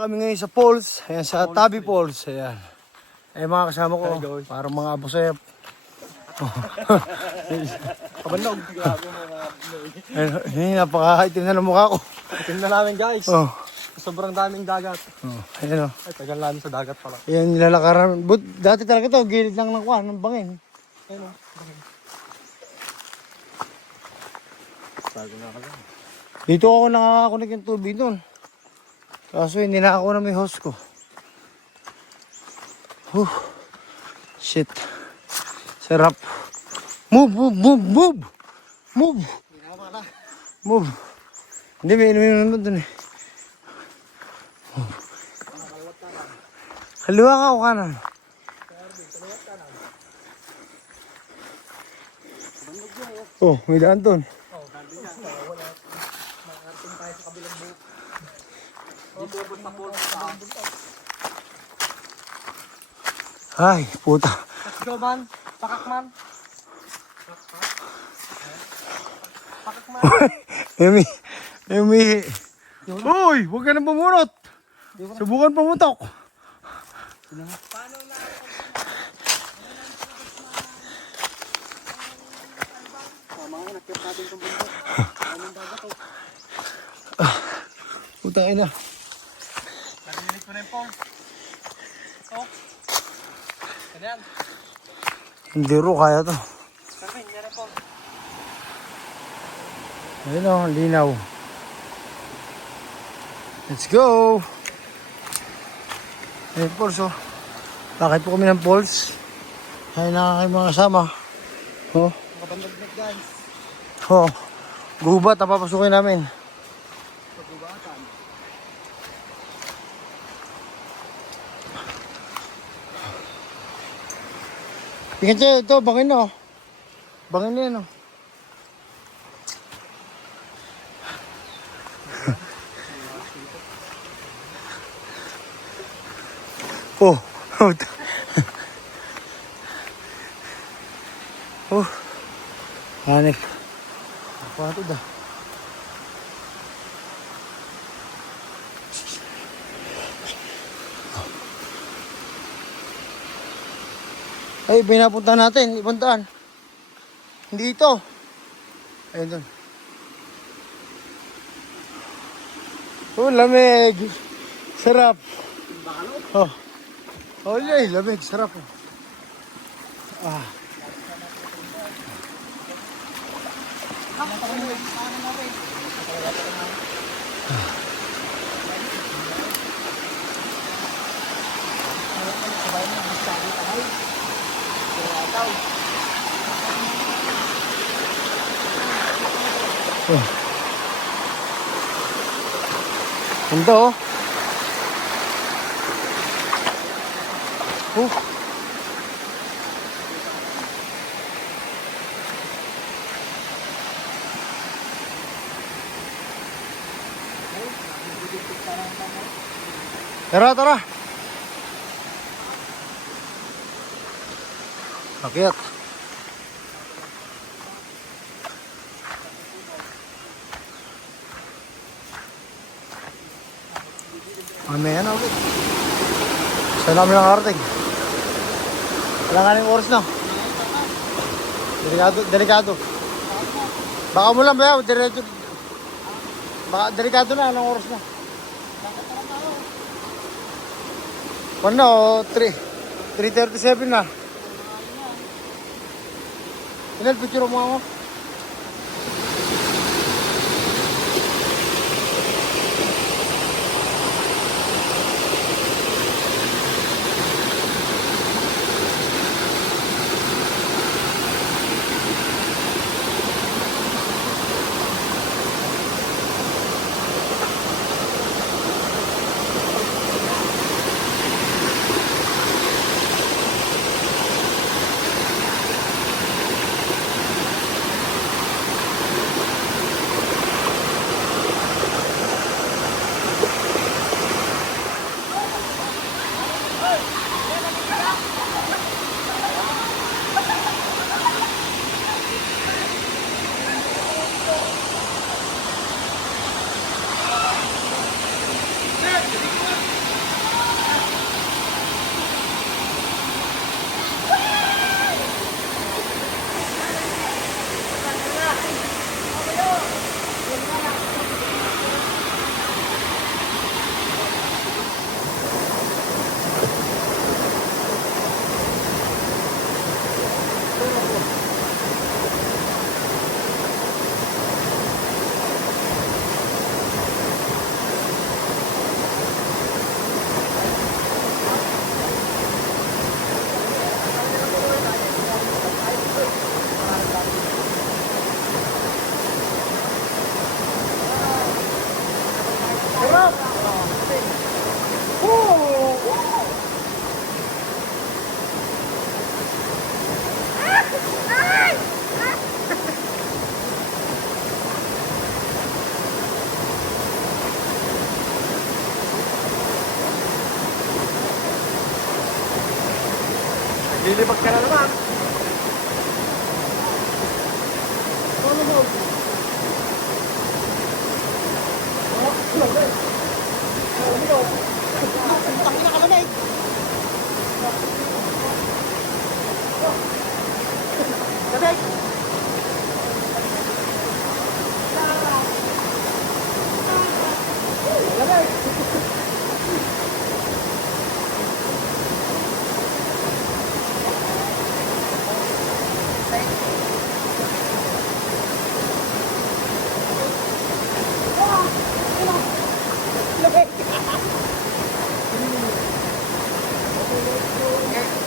kami ngayon sa Falls. Ayan, sa Tabi Falls. Ayan. Eh, mga kasama ko, parang mga abusayap. Kabanlog. Ayun, Hindi, napakaitim na ng mukha ko. Tingnan namin guys. Oh, Sobrang daming dagat. oh ayan o. Ay, tagal namin sa dagat pala. Ayan, nilalakaran. But, dati talaga to, gilid lang ng kuha, ng bangin. Ayun o. Bago na ka lang. Dito ako nakakakunik yung tubig doon. Kaso hindi na ako na may hose ko. Huh. Shit. Sarap. Move, move, move, move! Move! Move. Hindi, may inumin naman doon eh. Kaliwa ka o kanan? Oh, may daan doon. Ay, puta. Let's go man. Pakak man. Pakak man. Emi, Emi. Uy, huwag ka nang bumunot. Subukan pumutok. Putang ina. Na yung pong. Oh. Ganyan. Hindi ro kaya to. Perfect. Yan ang pong. Ayun o, linaw. Let's go! Ayun, Pols oh. Bakit po kami ng Pols? Ay na kayo mga kasama. Oh, Kabanlog na guys. oh. Gubat ang papasukin namin. Tingnan siya, ito, bangin na oh. Bangin na yan oh. oh, oh. oh. Hanip. Apa ito dah? Ay, pinapunta natin. Ibang daan. Hindi ito. Ayun doon. Oh, lamig. Sarap. Oh. Oh, ay, lamig. Sarap. oh. Ah. Ganda oh. Oh. Tara, tara. Akyat. Mamaya na ulit. Saan namin ang karating? Wala nga ng oras na. Delikado, delikado. Baka mo lang ba, diretso. Baka delikado na, anong oras na? Ano, 3. 3.37 na. Inal, picture mo ako. Lilibag ka na naman. Ano mo? Taki na kalamay. Sabay.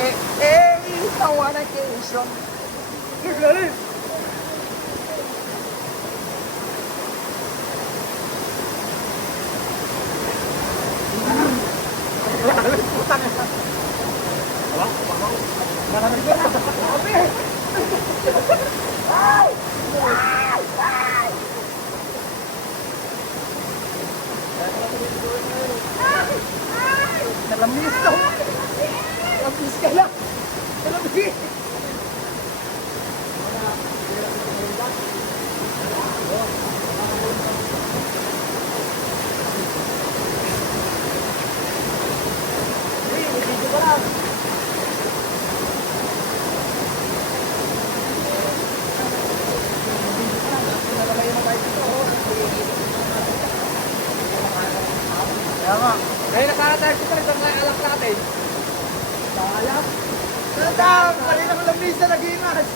Eh, eh, tawanan kayo, Islam. Naglalim. Nalamis daw. Nalamis ka lang. Nalamis. Kaya nga. Ngayon nakatayo ko pa rin ang alak natin. Alak? Tandang! Kanina ko lang minsan nag-iingas.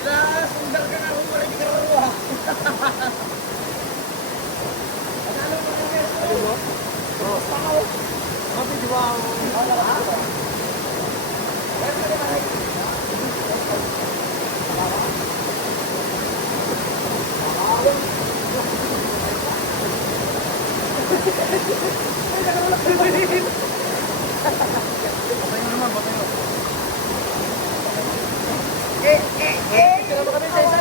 Sila, sundal ka na kung wala hindi ka naruha. Sabi, di ba? Eh, eh, eh. Sino ba kami sa isa?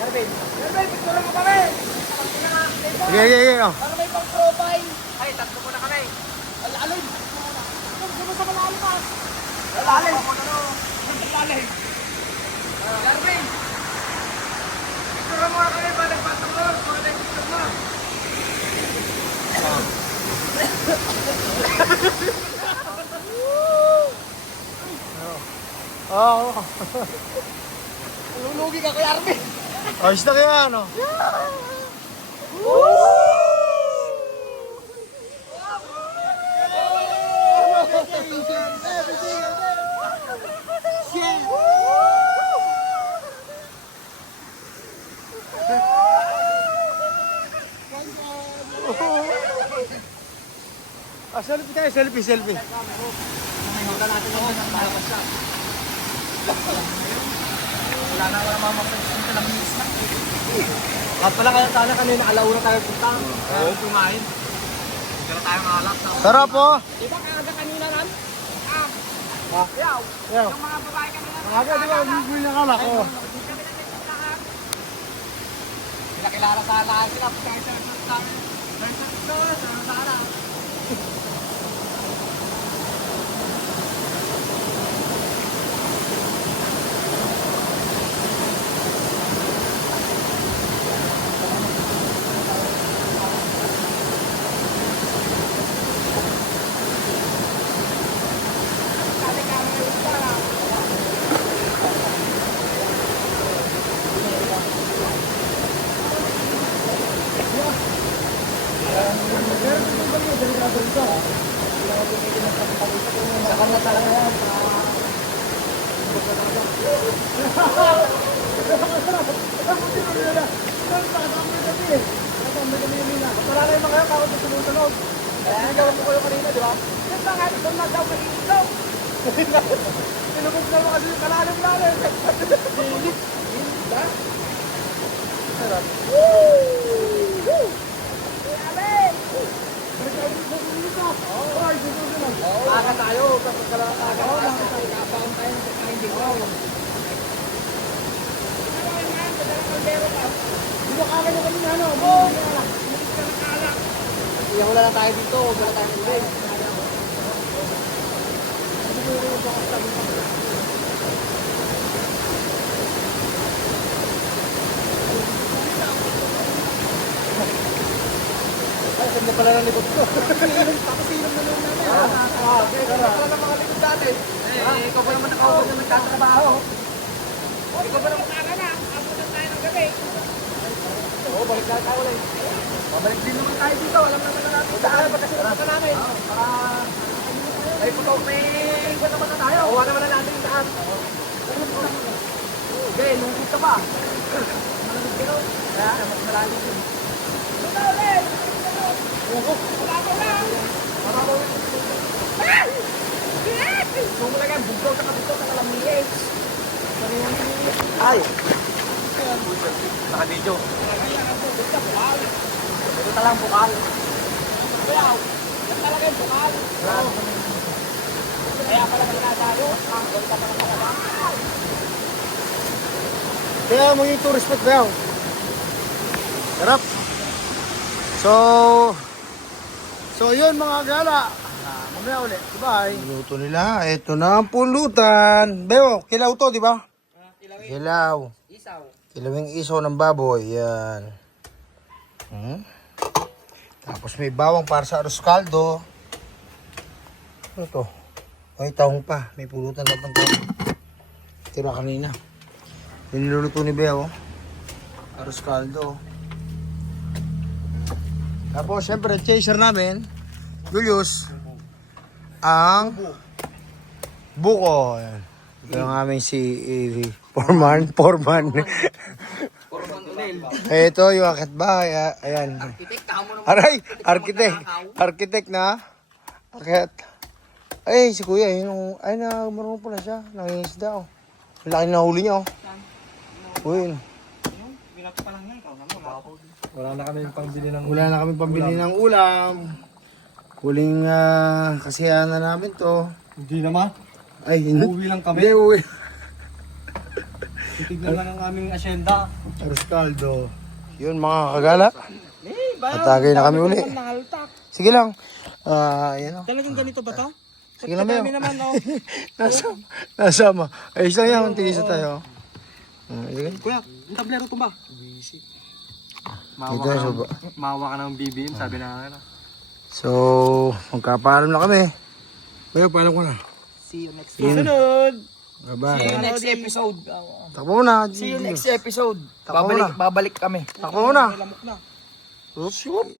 Marvin. Marvin, picture mo kami. Sige, sige, sige. oh. Para may pang-profile. Ay, tatlo ko na kami. Alalim. Sino sa malalim ah? Alalim. Alalim. Picture mo na kami pa nagpatang mo. Mga nagpatang mo. Oo. Lulugi ka Kuya Arvin. Ayos na kaya, ano? Ah, selfie tayo, selfie, selfie. Wala na ako namamasal dito lang miss na. At pala kaya sana kanina alauna tayo punta. Oo, kumain. Pero tayong alak sa Sarap po. Di ba kaya kanina ran? Ah. Ah. Yaw. Yaw. Yung mga babae kanina. Aga, di ba? Hindi na kalak, oh. Pinakilala sa lahat sila. Kaya sa sa sa sa sa sa Wala na yung mga yung na nagawa mo ko yung kanina, di ba? Yung mga doon na daw mag-iigaw. Tinubog na mo kasi yung kalalim-lalim. Hilig. Hilig ba? Sarap. Woo! Woo! Amen! Aga tayo, kapag kailangan aga. Oo, nakakabaon tayo ng pagkain dito. Hindi mo kaka na kami ano? Oo! Iyaw na lang tayo dito, huwag na tayo nag-live. Ay, ganda pala ng likod ko. Pakasinom na lang namin. Ah, ah, okay. Ganda pala ng mga likod dati. Eh, ikaw pa naman nakaupo na nagtatrabaho. Ikaw pa naman nakara na. Abot na tayo ng gabi. Oo, balik na tayo ulit. Babalik din naman tayo dito. Alam naman na natin. Daan ba kasi naman namin? Para... Ay, puto, may... Iba naman na tayo. Huwag naman na natin yung daan. Okay, lungkot ka pa. Malamig ka nun. Kaya, mas malayo din. Ito ulit! Wala ko lang! Kung wala kang bugtong sa kapito sa kalamihin. Ay! Naka-video. Ito talang bukal. Wow! Yan talaga yung bukal. Kaya pala wala tayo. Ang ganda pala talaga. Kaya maging tourist spot yun? Sarap. So, so yun mga gala. Ah, mamaya ulit. Bye. Luto nila. Ito na ang pulutan. Beo, kilaw to, di ba? Kilaw. Isaw. Kilawing isaw ng baboy. Yan. Hmm. Tapos may bawang para sa arroz caldo. Ano to? May tahong pa. May pulutan na pang tahong. Tira kanina. Niluluto ni Beo. Arroz caldo. Tapos, syempre, chaser namin. Julius. Ang buko. Yan. Ito yung aming si eh, Foreman. Foreman. Ito yung akit bahay. ah, Ayan. Titik, kamo naman. Aray! Architect. Architect na. Akit. Ay, si kuya. Yun, yung- ay, na, marunong pala siya. Nangingisda. Oh. Ang laki na huli niya. Oh. Uy. Wala na kami pangbili ng... Wala na kami pambili ng ulam. Huling uh, kasiyahan na namin to. Hindi naman. Ay, hindi. Uuwi lang kami. Hindi, uwi. Titignan lang ang aming asyenda. Arroz caldo. Yun mga kagala. Patagay na kami uli. Sige lang. Ah, yan o. Talagang ganito ba to? Sige lang. Kami naman, oh. Nasama. Nasama. Ay, isang yan. Tigisa tayo. Ah. Kuya, yung tablero to ba? Mawa ka, ng, mawa ka ng BBM, sabi na nga na. So, magkapaalam na kami. Bayo, paalam ko na. See you next Yun. Sunod! Bye-bye. See you next episode. Takbo na. See you next episode. Takbo mo na. Babalik, babalik kami. Takbo na. Lamok na. Oops.